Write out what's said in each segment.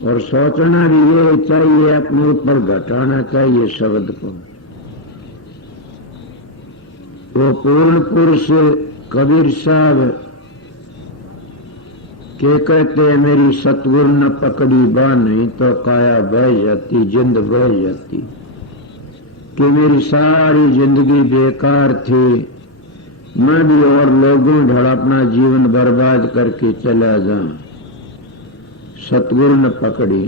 और सोचना भी ये चाहिए, अपने ऊपर घटाना चाहिए शब्द को। वो पूर्ण पुरुष कबीर साहब के कहते हैं, मेरी सतगुरु न पकड़ी बाह नहीं तो काया बह जाती, जिंद बह जाती। कि मेरी सारी जिंदगी बेकार थी, मैं भी और लोगों ढड़ अपना जीवन बर्बाद करके चला जाऊं, सतगुरु ने पकड़ी।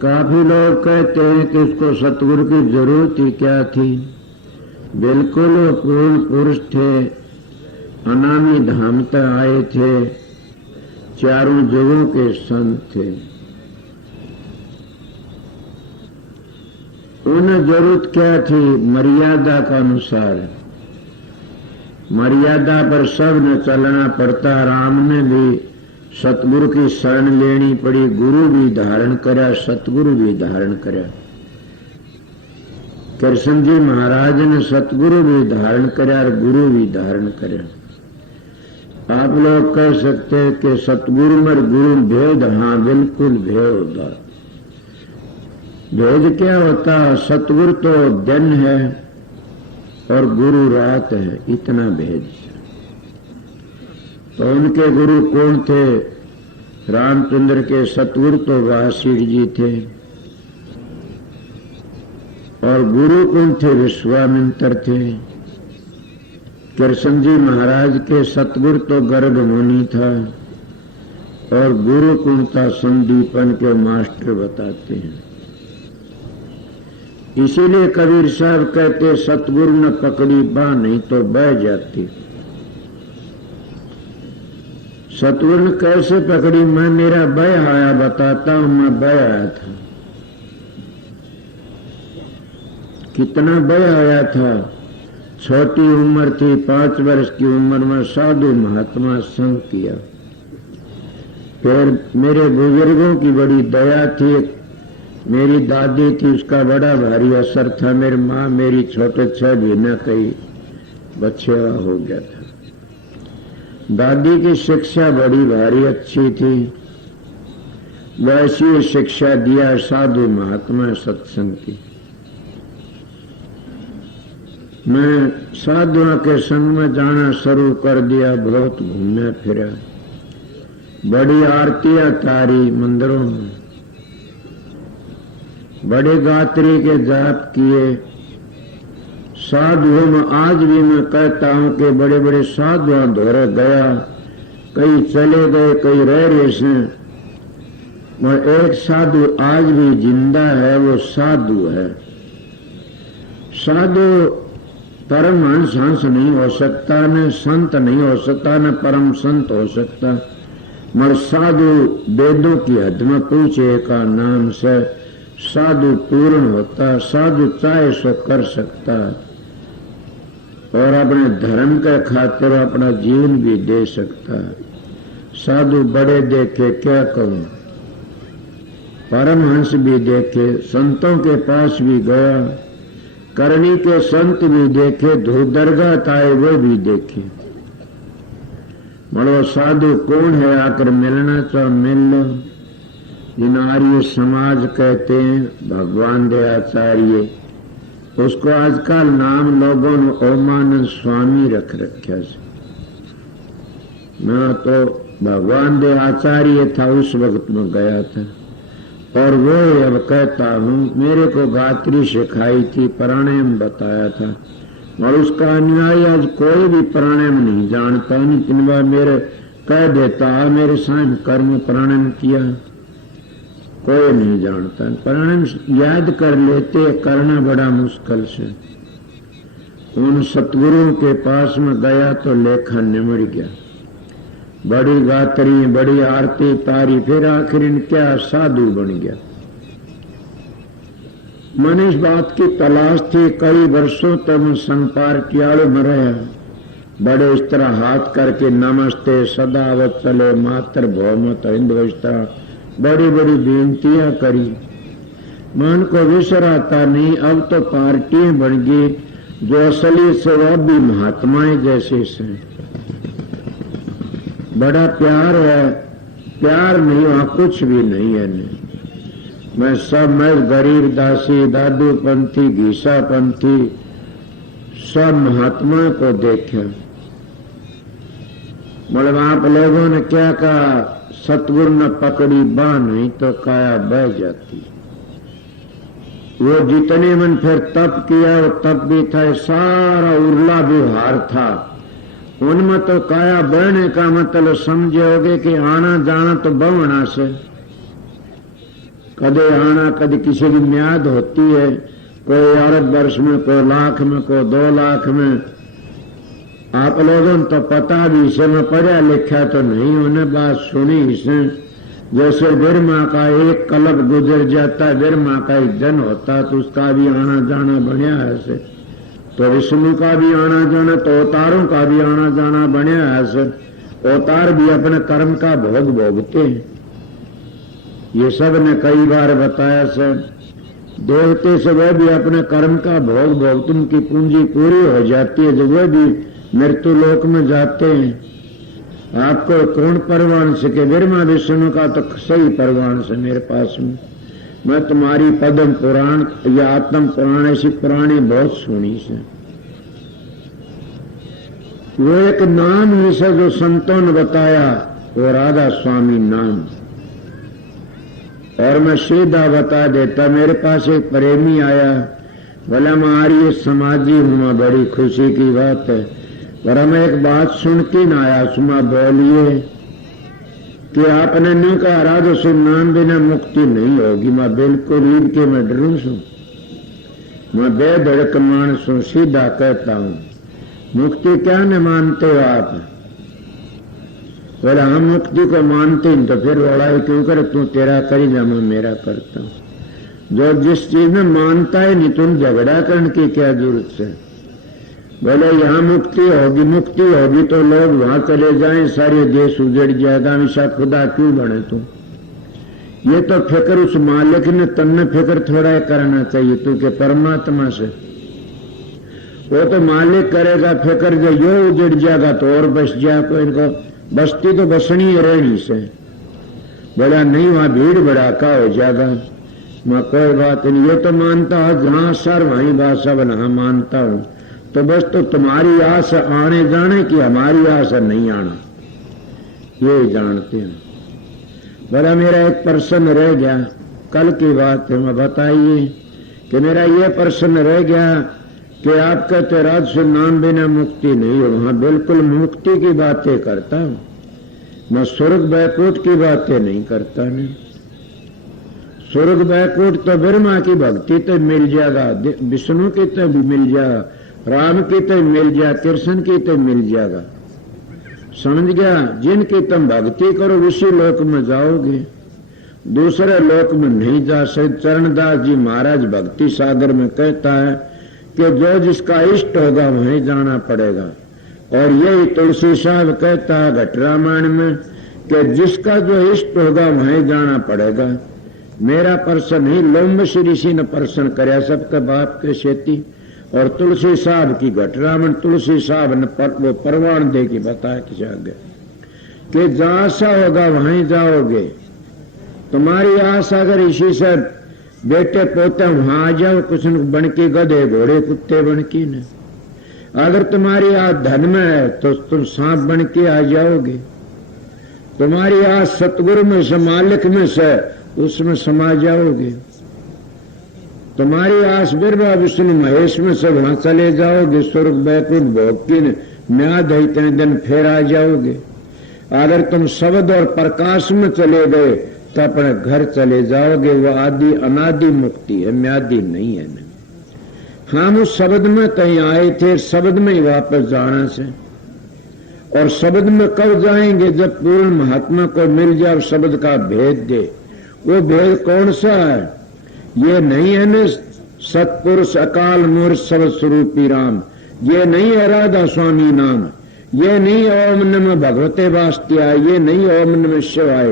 काफी लोग कहते हैं कि उसको सतगुरु की जरूरत ही क्या थी। बिल्कुल वो पूर्ण पुरुष थे, अनामी धाम तक आए थे, चारों जगहों के संत थे। उन्हें जरूरत क्या थी? मर्यादा का अनुसार, मर्यादा पर सब न चलना पड़ता। राम ने भी सतगुरु की शरण लेनी पड़ी, गुरु भी धारण करा, सतगुरु भी धारण करा। कृष्ण जी महाराज ने सतगुरु भी धारण करा और गुरु भी धारण करा। आप लोग कह सकते हैं कि सतगुरु और गुरु भेद, हाँ बिल्कुल भेद होता। भेद क्या होता? सतगुरु तो दिन है और गुरु रात है, इतना भेद। तो उनके गुरु कौन थे? रामचंद्र के सतगुरु तो वासीठ जी थे, और गुरु कौन थे? विश्वामित्र थे। कृष्ण जी महाराज के सतगुरु तो गर्ग मुनि था, और गुरु कौन था? संदीपन के मास्टर बताते हैं। इसीलिए कबीर साहब कहते, सतगुरु न पकड़ी बाह नहीं तो बह जाती। सतगुरु ने कैसे पकड़ी? मैं मेरा बह आया बताता हूं, मैं बह आया था। कितना बह आया था? छोटी उम्र थी, 5 वर्ष की उम्र में साधु महात्मा संग किया। फिर मेरे बुजुर्गों की बड़ी दया थी, मेरी दादी थी, उसका बड़ा भारी असर था। मेरी माँ मेरी छोटे 6 महीने कई बच्चा हो गया था। दादी की शिक्षा बड़ी भारी अच्छी थी, वैसी शिक्षा दिया साधु महात्मा सत्संग की। मैं साधुओं के संग में जाना शुरू कर दिया, बहुत घूमने फिरा, बड़ी आरतियां तारी मंदिरों में, बड़े गात्री के जाप किए। साधुओं में आज भी मैं कहता हूं कि बड़े बड़े साधुओं दौरे गया, कई चले गए, कई रह रहे हैं, और एक साधु आज भी जिंदा है, वो साधु है। साधु परमहंस हंस नहीं हो सकता, न संत नहीं हो सकता, न परम संत हो सकता, मगर साधु वेदों की हद में पूछे का नाम से साधु पूर्ण होता। साधु चाहे सो कर सकता, और अपने धर्म के खातिर अपना जीवन भी दे सकता। साधु बड़े देखे, क्या कहूं, परमहंस भी देखे, संतों के पास भी गया, करणी के संत भी देखे, ध्रुव दरगाह आए वो भी देखे। बोलो साधु कौन है? आकर मिलना चाहो मिल लो। जिन आर्य समाज कहते हैं, भगवान दे आचार्य, उसको आजकल नाम लोगों ने ओमानंद स्वामी रख रखा है। मैं तो भगवान दे आचार्य था, उस वक्त में गया था, और वो अब कहता हूं, मेरे को गात्री सिखाई थी, प्राणायाम बताया था, और उसका अनुयायी आज कोई भी प्राणायाम नहीं जानता। नहीं 3 बार मेरे कह देता, मेरे साथ कर्म प्राणायाम किया, कोई नहीं जानता। प्राणायाम याद कर लेते, करना बड़ा मुश्किल से। उन सतगुरुओं के पास में गया तो लेखा निमड़ गया, बड़ी गात्री, बड़ी आरती तारी, फिर आखिर क्या साधु बन गया। मैंने इस बात की तलाश थी, कई वर्षों तक संपार्टियाल में रहा, बड़े इस तरह हाथ करके नमस्ते सदावत चले मात्र भौमत हिंदू, इस तरह बड़ी बड़ी बेनतियां करी। मन को विसराता नहीं। अब तो पार्टियां बन गई, जो असली से वो भी महात्माएं जैसे से। बड़ा प्यार है, प्यार नहीं वहां कुछ भी नहीं है। नहीं मैं गरीब दासी, दादू पंथी, घीसा पंथी, सब महात्माओं को देखा। मतलब आप लोगों ने क्या कहा, सतगुरु ने पकड़ी बांह नहीं तो काया बह जाती। वो जितने मन फिर तप किया वो तप भी था, सारा उर्ला व्यवहार था, उनमें तो काया बहने का मतलब समझोगे कि आना जाना तो बवना से, कदे आना कदे किसी की म्याद होती है, कोई 8 वर्ष में, कोई लाख में, कोई 2 लाख में। आप लोगों तो पता भी, इसे में पढ़ा लिखा तो नहीं, उन्हें बात सुनी इसे। जैसे बिरमा का एक कल्प गुजर जाता, बिरमा का एक जन होता तो उसका भी आना जाना बढ़िया है। तो विष्णु का भी आना जाना, तो अवतारों का भी आना जाना बढ़िया है। अवतार भी अपने कर्म का भोग भोगते हैं, ये सब ने कई बार बताया सर। देवते से वह भी अपने कर्म का भोग भोग, उनकी पूंजी पूरी हो जाती है, जब वह भी मृत्यु लोक में जाते हैं। आपको कौन परवान से के, ब्रह्मा विष्णु का तो सही परवान से मेरे पास में। मैं तुम्हारी पद्म पुराण या आत्म पुराण ऐसी पुरानी बहुत सुनी से। वो एक नाम ही से जो संतों ने बताया, वो राधा स्वामी नाम। और मैं सीधा बता देता, मेरे पास एक प्रेमी आया, बोला हमारी समाजी हुआ, बड़ी खुशी की बात है, पर मैं एक बात सुन के न आया, सुमा बोलिए कि आपने नहीं कहा राधा से नाम बिना मुक्ति नहीं होगी। मैं बिल्कुल ईद के मैं डरूं सू, मैं बेधड़क मानस हूं, सीधा कहता हूं मुक्ति क्या न मानते हो आप? बोला हम मुक्ति को मानते हैं, तो फिर लड़ाई क्यों करे, तू तेरा करी जा मैं मेरा करता हूं। जो जिस चीज में मानता है नहीं, तुम झगड़ा करने की क्या जरूरत है? बोले यहाँ मुक्ति होगी तो लोग वहां चले जाएं, सारे देश उजड़ जाएगा, हमेशा खुदा क्यों बने तुम? ये तो फिक्र उस मालिक ने तन्ने फिक्र थोड़ा करना चाहिए तू के परमात्मा से। वो तो मालिक करेगा फिक्र, जो यो उजड़ जाएगा तो और बस जाए, तो इनको बस्ती तो बसनी है रहनी से। बोला नहीं वहां भीड़ भड़ाका हो जाएगा। मैं कोई बात नहीं, ये तो मानता है जहां सर वहीं भाषा बना मानता हूं, तो बस तो तुम्हारी आस आने जाने की, हमारी आस नहीं आना, ये जानते हैं। बोला मेरा एक प्रश्न रह गया, कल की बात है, मैं बताइए कि मेरा ये प्रश्न रह गया कि आप कहते राज से नाम बिना मुक्ति नहीं हो। वहां बिल्कुल मुक्ति की बातें करता हूं मैं, स्वर्ग बैकुंठ की बातें नहीं करता। नहीं, स्वर्ग बैकुंठ तो ब्रह्मा की भक्ति तो मिल जाएगा, विष्णु की तो भी मिल जाएगा, राम की तो मिल जाए, कृष्ण की तो मिल जाएगा। समझ गया? जिनकी तुम भक्ति करो उसी लोक में जाओगे, दूसरे लोक में नहीं जा सकते। चरणदास जी महाराज भक्ति सागर में कहता है कि जो जिसका इष्ट होगा वहीं जाना पड़ेगा। और यही तुलसी साहब कहता है घट रामायण में कि जिसका जो इष्ट होगा वहीं जाना पड़ेगा। मेरा प्रश्न नहीं, लोमश ऋषि ने प्रश्न कराया सबके बाप के शेती, और तुलसी साहब की घट रामायण तुलसी साहब ने वो परवान दे के बताया कि आगे कि जहां सा होगा वहीं जाओगे। तुम्हारी आस अगर इसी से बेटे पोते वहां आ जाओ, कुछ बन के गधे घोड़े कुत्ते बन के न। अगर तुम्हारी आस धन में है तो तुम सांप बन के आ जाओगे। तुम्हारी आस सतगुरु में से, मालिक में से, उसमें समा जाओगे। तुम्हारी आस बिरबा विष्णु महेश में से वहां चले जाओगे, स्वर्ग बैकुंठ भोग की म्याद है इतने दिन फिर आ जाओगे। अगर तुम शब्द और प्रकाश में चले गए तो अपने घर चले जाओगे। वो आदि अनादि मुक्ति है, म्यादी नहीं है। हम उस शब्द में कहीं आए थे, शब्द में ही वापस जाना से। और शब्द में कब जाएंगे? जब पूर्ण महात्मा को मिल जाए, शब्द का भेद दे। वो भेद कौन सा है? ये नहीं है न सतपुरुष अकाल मूर्ख सब स्वरूपी राम, ये नहीं है राधा स्वामी नाम, ये नहीं ओम नमः भगवते वास्त्या, ये नहीं ओम नमः शिवाय,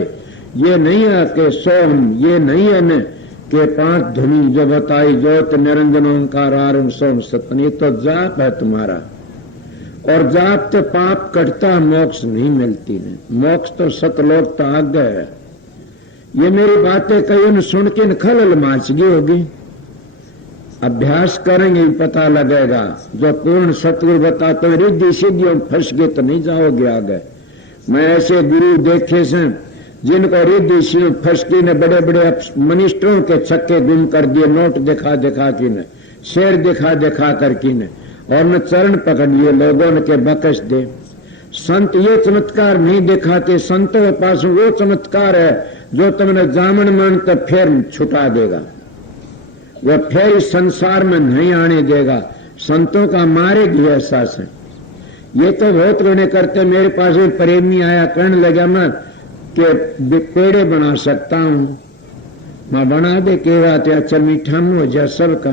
ये नहीं है के सोम, ये नहीं है न के 5 धुनी जो बताई ज्योत निरंजन ओंकार आरम सोम सतन। ये तो जाप है तुम्हारा, और जाप तो पाप कटता, मोक्ष नहीं मिलती। ने मोक्ष तो सतलोक तो आगे है। ये मेरी बातें कई न सुन के न खलल माचगी होगी। अभ्यास करेंगे पता लगेगा। जो पूर्ण सतगुरु बताते हैं रिद्धि सिद्धियों फंस गए तो नहीं जाओगे आगे। मैं ऐसे गुरु देखे से जिनको रिद्धि सिद्धि फंस की ने बड़े बड़े मिनिस्टरों के छक्के गुम कर दिए, नोट दिखा दिखा की ने, शेर दिखा दिखा कर की ने, और न चरण पकड़ लिए लोगों ने के बकस दे। संत ये चमत्कार नहीं दिखाते। संतों के पास वो चमत्कार है जो तुमने जामन मन तो फिर छुटा देगा, वह फिर इस संसार में नहीं आने देगा। संतों का मारेगी एहसास है। ये तो बहुत रोने करते। मेरे पास एक प्रेमी आया, कहने लगा मैं के पेड़े बना सकता हूं। मैं बना दे के बात अच्छा मीठा मुंह हो जा सबका।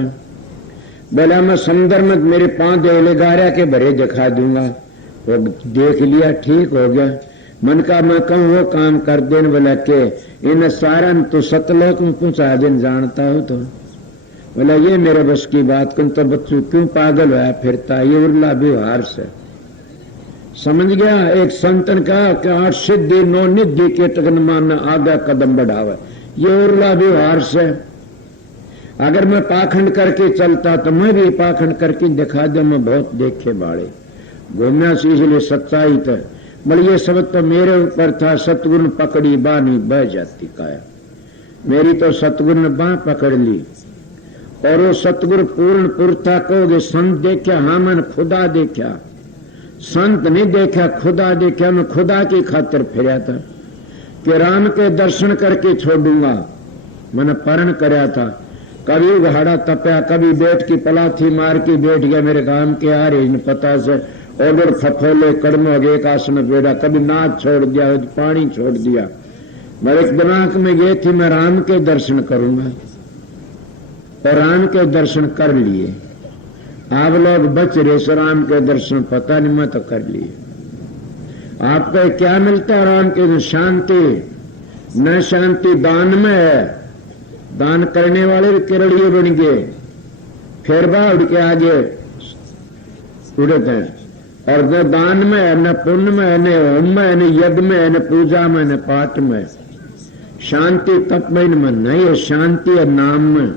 बोला मैं समुद्र में मेरे 5 देवले गारा के भरे दिखा दूंगा। वो देख लिया, ठीक हो गया। मन का मैं कहूँ वो काम कर देन। बोला के इन सारा तो सतलोक में पहुंचा दिन जानता हो तो। बोला ये मेरे बस की बात कौन तो बच्चों क्यों पागल हुआ फिरता, ये उर्ला व्यवहार से समझ गया। एक संतन कहा कि 8 सिद्धि 9 निधि के तकन मानना आगा कदम बढ़ावे, ये उर्ला व्यवहार से। अगर मैं पाखंड करके चलता तो मैं भी पाखंड करके दिखा दे। मैं बहुत देखे बाड़े घूमना से, इसलिए सच्चाई तो बोले ये सब तो मेरे ऊपर था। सतगुरु ने पकड़ी बाह नहीं बह जाती काया। मेरी तो सतगुरु ने बाह पकड़ ली। और वो सतगुरु पूर्ण पुरता कहोगे संत देखा? हाँ मैंने खुदा देखा। संत नहीं देखा, खुदा देखा। मैं खुदा की खातिर फिरा था कि राम के दर्शन करके छोड़ूंगा। मैंने परण कराया था। कभी उघाड़ा तपया, कभी बैठ की पलाथी मार के बैठ गया मेरे काम के आ रहे पता से। और फफोले कड़म हो गए, एक आसन बेड़ा, कभी नाच छोड़ दिया, पानी छोड़ दिया। मेरे दिमाग में ये थी मैं राम के दर्शन करूंगा, और राम के दर्शन कर लिए। आप लोग बच रहे सो राम के दर्शन पता नहीं, मैं तो कर लिए। आपको क्या मिलता है राम के? शांति। न शांति दान में है। दान करने वाले भी किरड़िए बन गए, फिर उड़ के आगे उड़ते हैं। और न दान में है, न पुण्य में है, न होम में है, न यज्ञ में है, न पूजा में, न पाठ में। शांति तप में नहीं है, शांति है नाम में।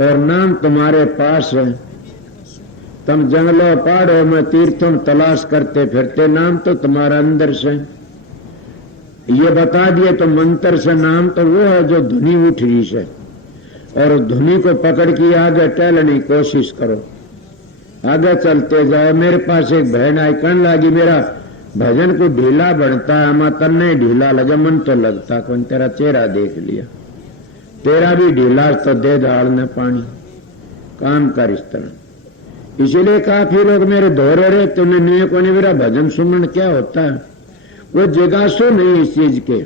और नाम तुम्हारे पास है। तुम जंगलों पहाड़ों में तीर्थों तलाश करते फिरते, नाम तो तुम्हारा अंदर से। ये बता दिए तो मंत्र से। नाम तो वो है जो धुनी उठ रही से, और धुनी को पकड़ के आगे टहलने की कोशिश करो, आगे चलते जाओ। मेरे पास एक बहन आई, कहने लगी मेरा भजन को ढीला बनता है। मैं तन्ने ढीला लगा, मन तो लगता कौन, तेरा चेहरा देख लिया, तेरा भी ढीला तो दे डालने पानी, काम कर इस तरह। इसीलिए काफी लोग मेरे दोहरे रहे, तुमने नहीं को नहीं, मेरा भजन सुमन क्या होता है? वो जिज्ञासु नहीं इस चीज के।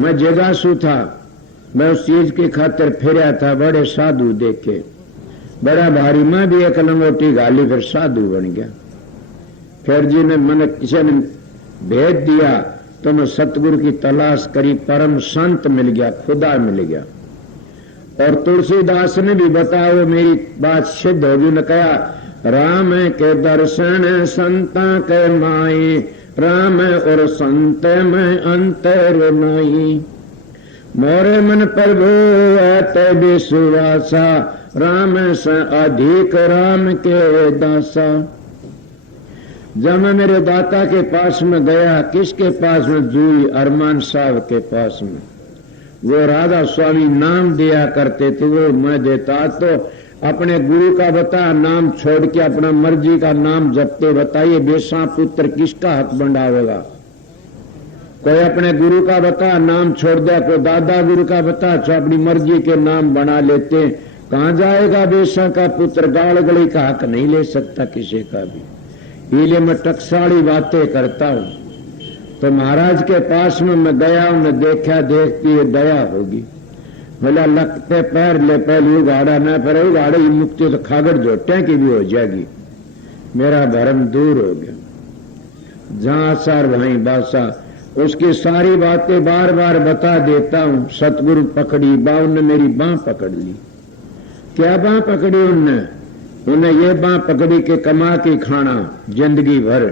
मैं जिज्ञासु था, मैं उस चीज की खातिर फिरा था। बड़े साधु देखे, बड़ा भारी। मैं भी एक लंगोटी गाली, फिर साधु बन गया। फिर जी ने मैंने किसी ने भेद दिया तो मैं सतगुरु की तलाश करी, परम संत मिल गया, खुदा मिल गया। और तुलसीदास ने भी बताया, वो मेरी बात सिद्ध होगी। ने कहा राम के दर्शन संता के माई, राम और संत में अंतर नहीं। मोरे मन प्रभु ते विश्वासा, राम से अधिक राम के दासा। जब मैं मेरे दाता के पास में गया, किसके पास में? जूही अरमान साहब के पास में। वो राधा स्वामी नाम दिया करते थे, वो मैं देता। तो अपने गुरु का बता नाम छोड़ के अपना मर्जी का नाम जपते। बताइए बेसा पुत्र किसका हक बंधावेगा? कोई अपने गुरु का बता नाम छोड़ दिया, कोई दादा गुरु का बता जो अपनी मर्जी के नाम बना लेते। कहां जाएगा बेसा का पुत्र? गाड़ गली का हक नहीं ले सकता किसी का भी। इसलिए मैं टकसाली बातें करता हूं। तो महाराज के पास में मैं गया, उन्हें देखा, देखती है दया होगी। बोला लगते पैर ले, पहले उगाड़ा न फिर उगाड़े मुक्ति तो खागड़ जोटे की भी हो जाएगी। मेरा भरम दूर हो गया। जहां सार वहीं बासा। उसकी सारी बातें बार बार बता देता हूं। सतगुरु पकड़ी बाह, उन्होंने मेरी बाह पकड़ ली। क्या बाह पकड़ी उन्हें? उन्हें ये बाह पकड़ी के कमा के खाना जिंदगी भर,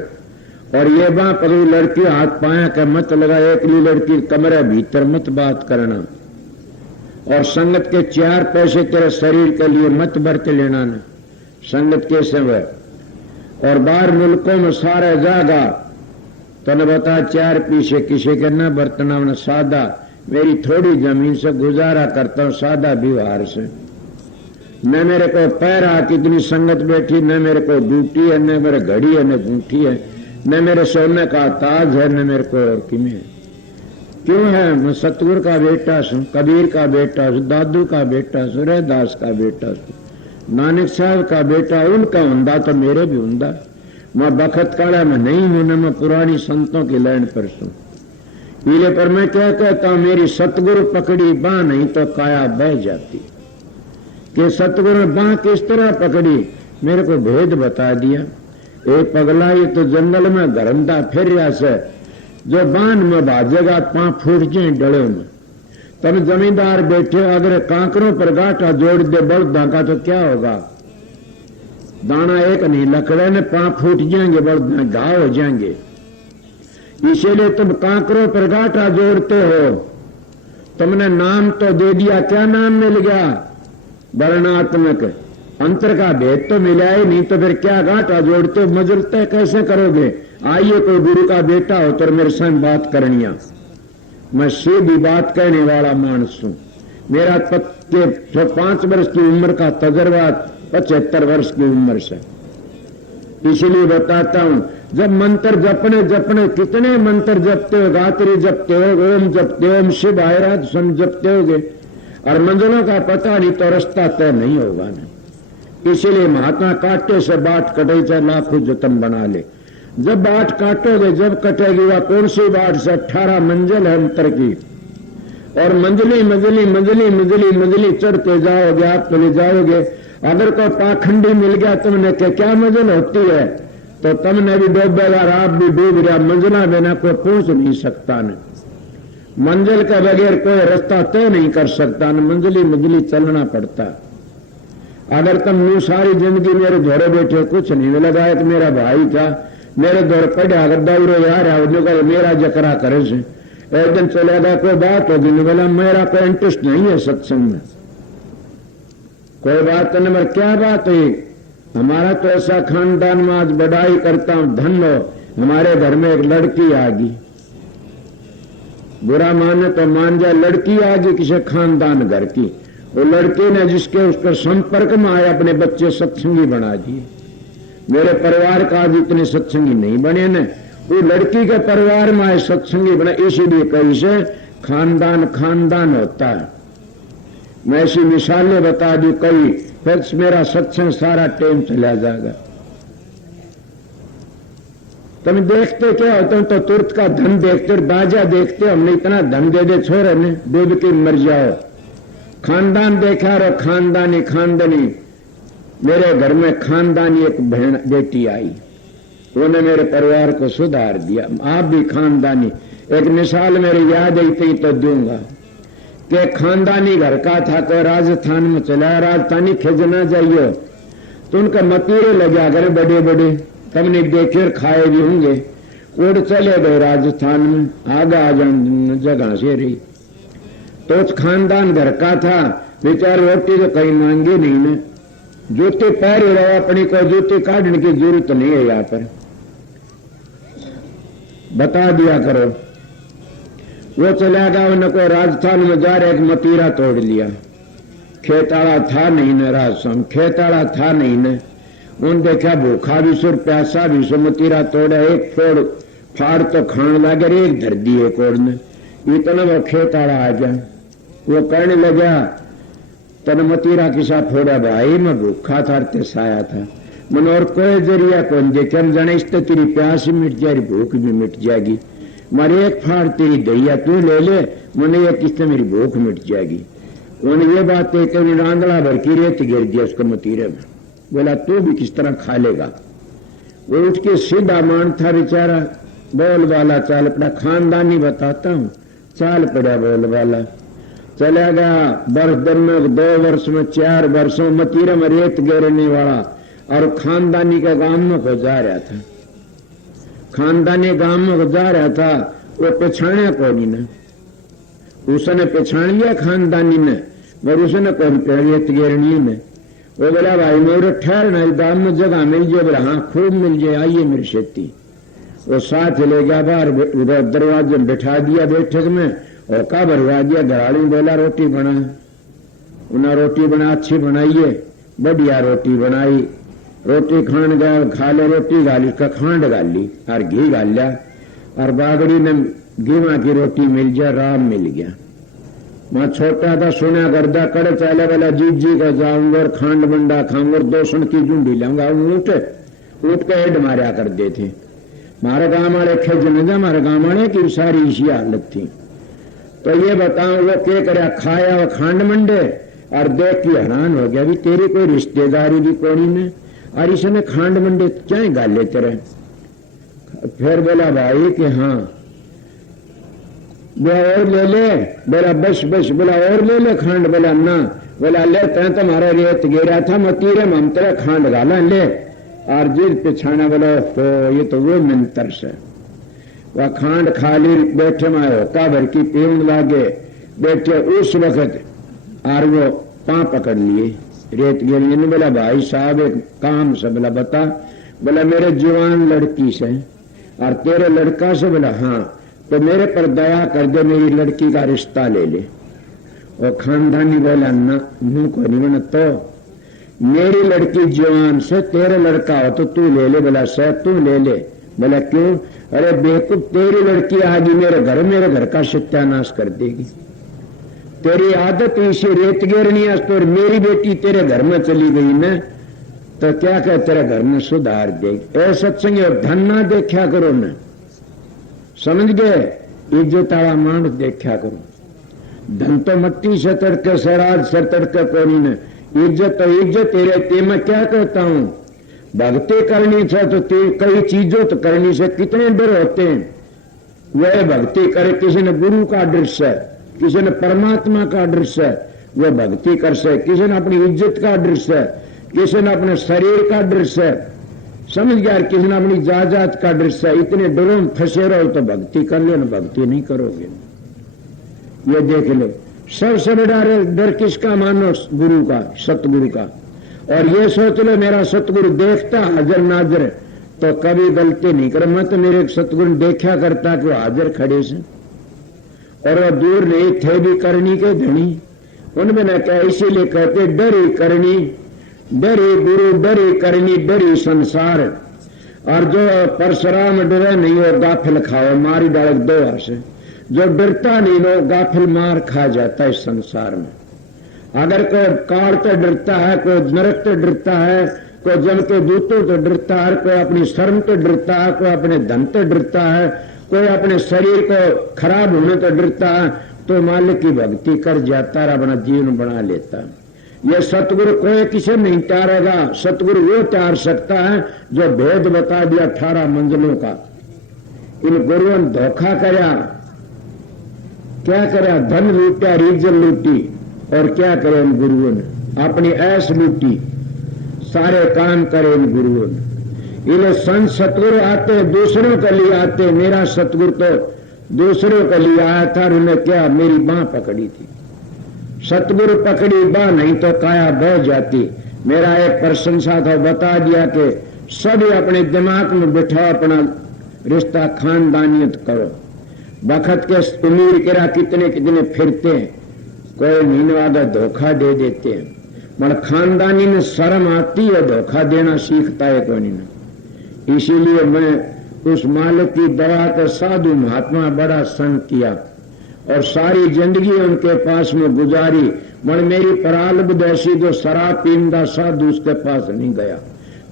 और ये बाँ पकड़ी लड़की हाथ पाया के मत लगा, एकली लड़की कमरे भीतर मत बात करना, और संगत के 4 पैसे तेरे शरीर के लिए मत बरत लेना न, संगत के समय। और बाहर मुल्कों में सारे जागा तने बता 4 पीछे किसी के न बरतना न, सादा मेरी थोड़ी जमीन से गुजारा करता हूं, सादा व्यवहार से। न मेरे को पैरा कितनी संगत बैठी, न मेरे को ड्यूटी है, न मेरे घड़ी है, न गूंठी है, न मेरे सोने का ताज है, न मेरे को और किमें है। क्यों है? मैं सतगुरु का बेटा हूं, कबीर का बेटा हूं, दादू का बेटा हूं, सूर्यदास का बेटा हूं, नानक साहब का बेटा। उनका हुंदा तो मेरे भी हुंदा। मैं बखत काला में नहीं हूं, न मैं पुरानी संतों की लाइन पर हूं। इले पर मैं क्या कहता हूं, मेरी सतगुरु पकड़ी बाँ नहीं तो काया बह जाती। कि सतगुरु ने बाँ किस तरह पकड़ी, मेरे को भेद बता दिया। एक पगला ये तो जंगल में घरंदा फिर रहा से, जो बांध में भाजेगा 5 फूट जाए डलों में। तब जमींदार बैठे, अगर कांकरों पर गांठा जोड़ दे बड़दा का तो क्या होगा? दाना एक नहीं, लकड़े ने 5 फूट जाएंगे, बड़दा घाव हो जाएंगे। इसीलिए तुम कांकरों पर गांठा जोड़ते हो। तुमने नाम तो दे दिया, क्या नाम मिल गया? वर्णात्मक। अंतर का भेद तो मिला ही नहीं, तो फिर क्या गांठा जोड़ते हो? मजलते कैसे करोगे? आइए कोई गुरु का बेटा हो तो मेरे संग बात करनिया। मैं सीधी बात कहने वाला मानस हूं। मेरा 5 वर्ष की उम्र का तजर्बा 75 वर्ष की उम्र से, इसलिए बताता हूं। जब मंत्र जपने कितने मंत्र जपते हो, गायत्री जपते हो, ओम जपते हो, ओम शिव आयराज सम जपते होगे, और मंजिलों का पता नहीं तो रास्ता तय नहीं होगा ना। इसलिए महात्मा काटे से बाट कटे, चाहे लाखों जतन बना ले। जब बाट काटोगे, जब कटेगी, वह कौन सी बाट से? 18 मंजिल है अंतर की, और मंजिली मंजिली मंजिली मंजिली मंजिली चढ़ते जाओगे, आप चले जाओगे। अगर कोई पाखंडी मिल गया तुमने के क्या मंजिल होती है, तो तुमने भी डूबेगा, आप भी डूब गया। मंजिला बिना कोई पहुंच नहीं सकता न, मंजिल के बगैर कोई रास्ता तय नहीं कर सकता न, मंजिली मंजिली चलना पड़ता। अगर तुम यूं सारी जिंदगी मेरे घोड़े बैठे कुछ नहीं मिलेगा। एक मेरा भाई था, मेरे दौर पढ़ा दौड़ो यार, मेरा जकरा करे से एक दिन चलेगा, कोई बात होगी नहीं, बोला मेरा कोई इंटरेस्ट नहीं है सत्संग में। कोई बात नहीं, मगर क्या बात है? हमारा तो ऐसा खानदान में आज बड़ाई करता हूं, धन हो हमारे घर में एक लड़की आ गई। बुरा माने तो मान जाए, लड़की आ गई किसी खानदान घर की। वो लड़की ने जिसके उसके संपर्क में आए, अपने बच्चे सत्संगी बना दिए। मेरे परिवार का आज इतने सत्संगी नहीं बने न, वो लड़की के परिवार में आए सत्संगी बने। इसीलिए कहीं से खानदान खानदान होता है। मैं ऐसी मिसालें बता दूं कई, फिर मेरा सत्संग सारा टाइम चला जाएगा। तुम देखते क्या होते हो? तो तुरंत का धन देखते, बाजा देखते। हमने इतना धन दे दे छोरे ने, डूब के मर जाओ। खानदान देखा रो, खानदानी। मेरे घर में खानदानी एक बहन बेटी आई, उन्होंने मेरे परिवार को सुधार दिया। आप भी खानदानी। एक मिसाल मेरी याद आई थी तो दूंगा कि खानदानी घर का था, तो राजस्थान में चला, राजस्थानी खिजना जाइयो तो उनका मतीरे लगा करे बड़े बड़े, तुमने देखे और खाए भी होंगे। उड़ चले गए राजस्थान में, आगा आ जगह से रही। तो उस खानदान घर का था, बेचार रोटी तो कहीं मांगे नहीं न, जूते पैर ही रहो, अपनी को जूते काटने की जरूरत नहीं है। यहाँ पर बता दिया करो। वो चला गया, उनको राजस्थान में जा रहे एक मतीरा तोड़ लिया। खेताड़ा था नहीं न, राजस्थान खेताड़ा था नहीं न। उन देखा भूखा भी सुर प्यासा भी सो, मतीरा तोड़ा, एक फोड़ फाड़ तो खाने लगे, एक धर दिए कोड़ ने। इतना वो खेताड़ा आ गया, वो कहने लगा, तन मतीरा किसा फोड़ा? भाई मैं भूखा था, साया था मन, और कोई जरिया कौन देखे? हम जाने इससे तेरी प्यास ही मिट जाएगी, भूख भी मिट जाएगी। मारे एक फाड़ तेरी दैया तू ले ले, मैंने ये किससे मेरी भूख मिट जाएगी। उन्होंने ये बात कहते रांदड़ा भर की रेत गिर दिया उसको मतीरे में। बोला तू भी किस तरह खा लेगा? वो उठ के सीधा मान था बेचारा, बोल वाला चाल पड़ा। खानदानी बताता हूँ, चाल पड़ा बोल वाला। चला गया वर्ष में 2 वर्ष में 4 वर्षों मतीरे में रेत गिरने वाला, और खानदानी का गांव में को जा रहा था। खानदानी गांव में जा रहा था, वो पछाणा कौन ने, उसने पछाण लिया खानदानी ने, और उसने कौन रेत गिरनी ने। वो बोला भाई मेरे ठहरना गांव में जगह मिल जाए, बोला हाँ खूब मिल जाए, आइए मेरी खेती। वो साथ ले गया बाहर, उधर दरवाजे में बैठा दिया बैठक में, और का भरवा दिया। घराड़ी बोला रोटी बना, उन्हें रोटी बना, अच्छी बनाइए, बढ़िया रोटी बनाई। रोटी खान गया, खा ले रोटी गाली, का खांड गाली और घी गाल लिया, और बागड़ी ने गेवा की रोटी मिल जाए, राम मिल गया। मैं छोटा था, सुना करदा कड़े चाले वाला जी का जाऊंगा और खांड बंडा खाऊंगा, 2 सुन की झुंडी लाऊंगा। ऊट के हेड मारा करते थे। मारे गांव वाले खेज न हमारे गांव वाले की सारी इसी हालत थी। तो ये बताओ वो क्या करे, खाया वो खांड मंडे, और देख के हैरान हो गया भी तेरी कोई रिश्तेदारी भी कोई ने, और इसने खांड मंडे क्या गाले तेरे। फिर बोला भाई कि हाँ, बोला और ले ले, बोला बस बस, बोला और ले ले खांड, बोला ना, बोला ले तैं तुम्हारा रेत गिरा था, मैं तीरे में तेरा खांड गाला ले, और जिद पिछाना। बोला तो ये तो वो मंत्र से वह खांड खाली बैठे में होका भर की पीण लागे बैठे उस वक्त, और वो पांव पकड़ लिए रेत गिरी। बोला भाई साहब एक काम से, बोला बता, बोला मेरे जवान लड़की से और तेरे लड़का से, बोला हाँ, तो मेरे पर दया कर दे, मेरी लड़की का रिश्ता ले ले। और खानदानी बोला ना, मुंह को नहीं बना, तो मेरी लड़की जवान से, तेरे लड़का हो तो तू ले ले। बोला सर तू ले ले। बोला क्यों? अरे बेवकूफ, तेरी लड़की आगी मेरे घर का सत्यानाश कर देगी। तेरी आदत इसी रेत गिरनी है, तो मेरी बेटी तेरे घर में चली गई न, तो क्या कह तेरे घर में सुधार देगी। ऐ सत्संग धन ना देखा करो न, समझ गए, इज्जत वाला मानस देखा करो। धन तो मट्टी से तड़के सराज से तड़के कोनी ने, इज्जत तो इज्जत तेरे। ते मैं क्या कहता हूं, भक्ति करनी से तो कई चीजों तो करनी से कितने डर होते हैं। वह भक्ति करे, किसी ने गुरु का डर से, किसी ने परमात्मा का डर से वह भक्ति कर से, किसी ने अपनी इज्जत का डर से, किसी ने अपने शरीर का डर से, समझ गया, किसी ने अपनी जायदाद का डर से। इतने डरों में फंसे रहो तो भक्ति कर लो, ना भक्ति नहीं करोगे। ये देख लो, सबसे बड़ा डर किसका मानो, गुरु का, सतगुरु का। और ये सोच लो मेरा सतगुरु देखता हाजर नाजर, तो कभी गलती नहीं करे। मैं तो मेरे सतगुरु देखा करता कि वो हाजर खड़े से, और वह दूर नहीं थे भी करनी के धनी। उनमें न क्या, इसीलिए कहते डरी करनी, डरी गुरु, डरी करनी, डरी संसार। और जो परशुराम डरे नहीं वो गाफिल खाओ, मारी डालक 2 हाथ। जो डरता नहीं वो गाफिल मार खा जाता है इस संसार में। अगर कोई काल तो डरता है, कोई नरक तो डरता है, कोई जल के दूतों तो डरता है, कोई अपनी शर्म तो डरता है, कोई अपने धन तो डरता है, कोई अपने शरीर को खराब होने तो डरता है, तो मालिक की भक्ति कर जाता है, अपना जीवन बना लेता है। ये सतगुरु कोई किसे नहीं तारेगा। सतगुरु वो तार सकता है जो भेद बता दिया 18 मंजिलों का। इन गुरुओं ने धोखा कराया, क्या करा, धन लूटा, इज्जत लूटी, और क्या करे इन गुरुओं ने, अपनी ऐश लूटी, सारे काम करे इन गुरुओं ने। इन संत सतगुरु आते दूसरों के लिए आते, मेरा सतगुरु तो दूसरों के लिए आया था, उन्होंने क्या मेरी बांह पकड़ी थी। सतगुरु पकड़ी बांह नहीं तो काया बह जाती। मेरा एक प्रशंसा था, बता दिया कि सभी अपने दिमाग में बिठाओ, अपना रिश्ता खानदानियत करो। बखत के उम्मीद करा कितने कितने फिरते हैं, कोई नींद वादा धोखा दे देते हैं। मगर खानदानी में शर्म आती है, धोखा देना सीखता है कोई नहीं। इसीलिए मैं उस मालिक की दवा को साधु महात्मा बड़ा संग किया, और सारी जिंदगी उनके पास में गुजारी। मगर मेरी परालब्ध ऐसी जो शराब पींदा साधु उसके पास नहीं गया।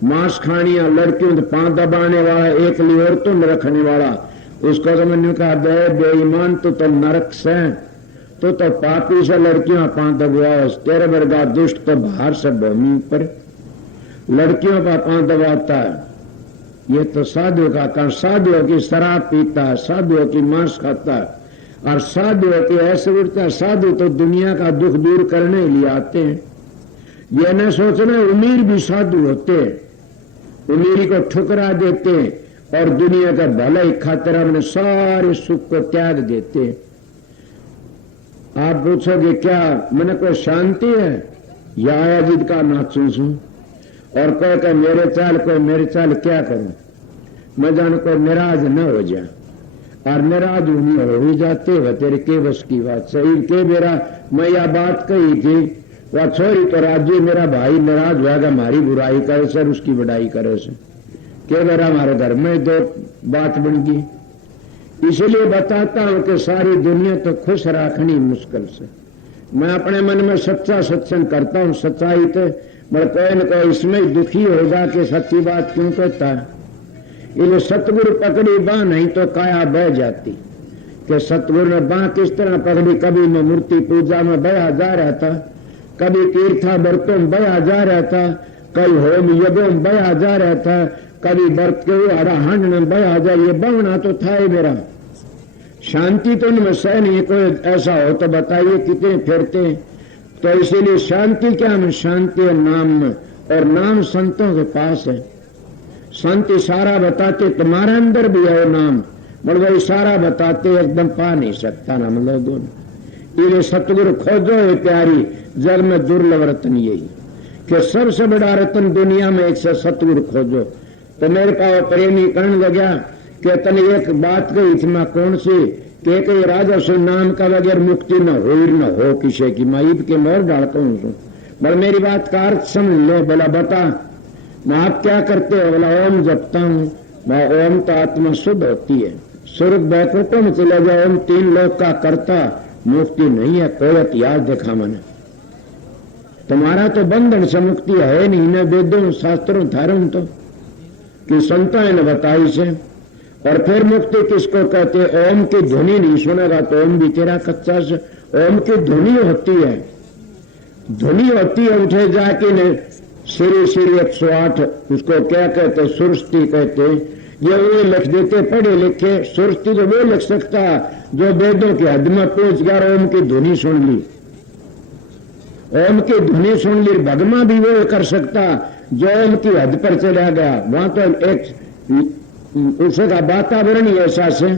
मांस खानिया, लड़कियों पांव दबाने वाला, एक औरतों में रखने वाला, उसको तो मैंने कहा दे बेईमान, तो नरक से, तो पापी से लड़कियों पांव दबाओ। तेरे वर्गा दुष्ट तो बाहर से भूमि पर लड़कियों का पांव दबाता है। ये तो साधु का काम। साधुओं की शराब पीता है, साधुओं की मांस खाता है, और साधुओं की ऐसे उठता है। साधु तो दुनिया का दुख दूर करने के लिए आते हैं। ये न सोचना उमीर भी साधु होते हैं, उमीरी को ठुकरा देते हैं, और दुनिया का भला ही खातिर हमने सारे सुख को त्याग देते। आप पूछोगे क्या मैंने कोई शांति है या आया जिद का नाचू छू और कोई का मेरे चाल कोई मेरे चाल क्या करूं, मैं जान कोई नाराज न हो जाए और नाराज नहीं हो भी जाते हो तेरे के बस की बात सही के मेरा मैं यह बात कही थी वह छोरी तो राज्य मेरा भाई नाराज होगा हमारी बुराई करे सर उसकी बढ़ाई करे से के मेरा हमारे घर में दो बात बन गई। इसलिए बताता हूं कि सारी दुनिया तो खुश रखनी मुश्किल से। मैं अपने मन में सच्चा सत्संग करता हूं सच्चाई तो मैं कोई न कोई इसमें दुखी होगा कि सच्ची बात क्यों कहता है। ये सतगुरु पकड़ी बांह नहीं तो काया बह जाती कि सतगुरु ने बांह किस तरह पकड़ी। कभी मैं मूर्ति पूजा में बया जा रहा था, कभी तीर्था व्रतों में बया जा रहा था, कभी होम यज्ञों में बया जा रहा था, कभी व्रत के अड़ाहंड में बया जा। ये बहना तो था ही मेरा। शांति तो उनमें सह नहीं कोई ऐसा हो तो बताइए कितने फिरते। तो इसीलिए शांति क्या है, शांति है नाम में और नाम संतों के पास है। संत इशारा बताते तुम्हारे अंदर भी है नाम मगर वो इशारा बताते एकदम पा नहीं सकता नाम लोगों ने। ये सतगुरु खोजो ये प्यारी जग में दुर्लभ रतन यही कि सबसे बड़ा रतन दुनिया में एक से सतगुरु खोजो। तो मेरे का प्रेमी करने लगा कि तने एक बात कही थी मैं कौन सी कि राजा से नाम का बगैर मुक्ति न हो किसी की मैं ईद के मोर डालता हूँ। बोले मेरी बात का अर्थ समझ लो। बोला बता मैं आप क्या करते हो। बोला ओम जपता हूँ। मैं ओम तो आत्मा शुद्ध होती है स्वर्ग बैकुंठों में चले जाओ। ओम 3 लोक का करता मुक्ति नहीं है कोई इतिहास देखा मैंने। तुम्हारा तो बंधन से मुक्ति है नहीं न वेदों शास्त्रों धारों तो कि संतों ने बताई से। और फिर मुक्ति किसको कहते। ओम की ध्वनि नहीं सुनेगा तो ओम भी तेरा कच्चा से। ओम की ध्वनि होती है, ध्वनि होती है उठे जाके ने श्री श्री 108 उसको क्या कहते सुरस्ती कहते। ये वो लिख देते पढ़े लिखे। सुरस्ती तो वो लिख सकता जो वेदों के हद में पहुंच गया ओम की ध्वनि सुन ली। ओम की ध्वनि सुन ली भगमा भी वो कर सकता जो ओम की हद पर चला गया। वहां तो एक उसका वातावरण ही ऐसा से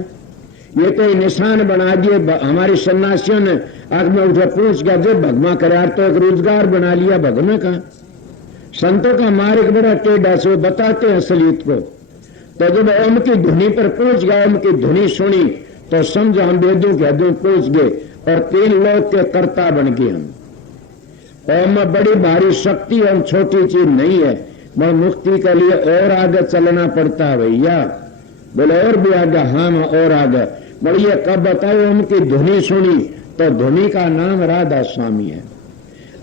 ये तो निशान बना दिए हमारे सन्यासियों ने। आग में उठे पूछ गया जब भगमा करे तो एक रोजगार बना लिया भगमे का। संतों का मार्ग बड़ा टेढ़ा से बताते हैं असलियत को। तो जब ओम की ध्वनि पर पहुंच गया ओम की ध्वनि सुनी तो समझो हम वेदों के हदों पहुंच गए और 3 लोक के कर्ता बन गए हम। ओम में बड़ी भारी शक्ति और छोटी चीज नहीं है। मैं मुक्ति के लिए और आगे चलना पड़ता है भैया। बोले और भी आगे। हाँ और आगे बोलिए कब बताओ। ओम की ध्वनि सुनी तो ध्वनि का नाम राधा स्वामी है।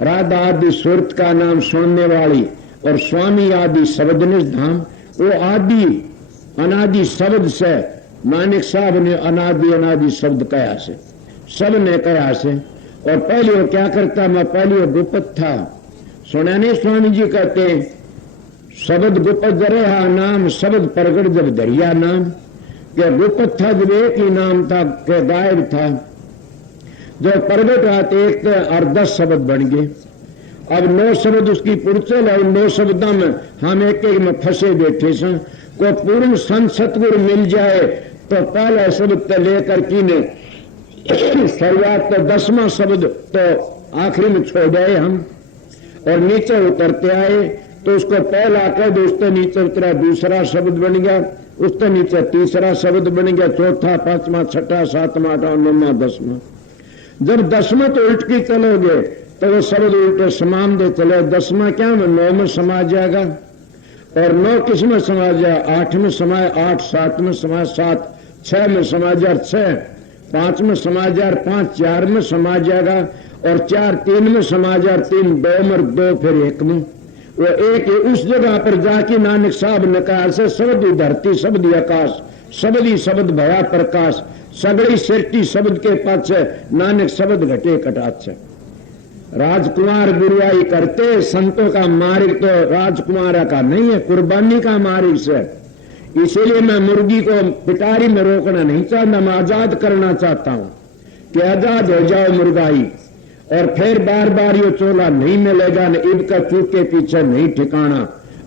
राधा आदि सुरत का नाम सुनने वाली और स्वामी आदि शब्दनिश धाम वो आदि अनादि शब्द से मानिक साहब ने अनादि शब्द कया से सब ने कया से। और पहले वो क्या करता मैं पहले गुप्त था सुना नहीं। स्वामी जी कहते शब्द गुप्त जरेहा नाम शब्द प्रगट जब दरिया नाम क्या गुप्त था जब एक ही नाम था क्या गायब था जो प्रगट हुआ तो एक और 10 शब्द बन गए। अब 9 शब्द उसकी पुरचल और 9 शब्दों में हम एक में फंसे बैठे से। कोई पूर्ण संत सतगुरु मिल जाए तो पहला शब्द तो लेकर की ने शुरुआत तो 10वां शब्द तो आखिरी में छोड़ आए हम और नीचे उतरते आए तो उसको पहला कह दो उसके नीचे उतरा दूसरा शब्द बन गया उसके नीचे तीसरा शब्द बन गया चौथा 5वां 6वां 7वां 8वां 9वां 10वां। जब 10वां तो उल्ट की चलोगे तो वो शब्द उल्टे समान दे चले। 10वां क्या में 9 में समा जाएगा और 9 किस में समा जाए 8 में समाये 8 7 में समाये 7 6 में समा जाए 6 5 में समा जाए 5 4 में समा जाएगा और 4 3 में समा जाए 3 2 में 2 फिर 1 में। वो एक उस जगह पर जाके नानक साहब ने कहा से शब्द धरती शब्द आकाश शब्द ही शब्द भया प्रकाश सगड़ी सृष्टि शब्द के पास नानक शब्द घटे कटाक्ष। राजकुमार गुरुआई करते संतों का मार्ग तो राजकुमार का नहीं है कुर्बानी का मार्ग से। इसीलिए मैं मुर्गी को पिटारी में रोकना नहीं चाहता मैं आजाद करना चाहता हूं कि आजाद हो जाओ मुर्गाई। और फिर बार बार ये चोला नहीं मिलेगा न ईद का चूक के पीछे नहीं ठिकाना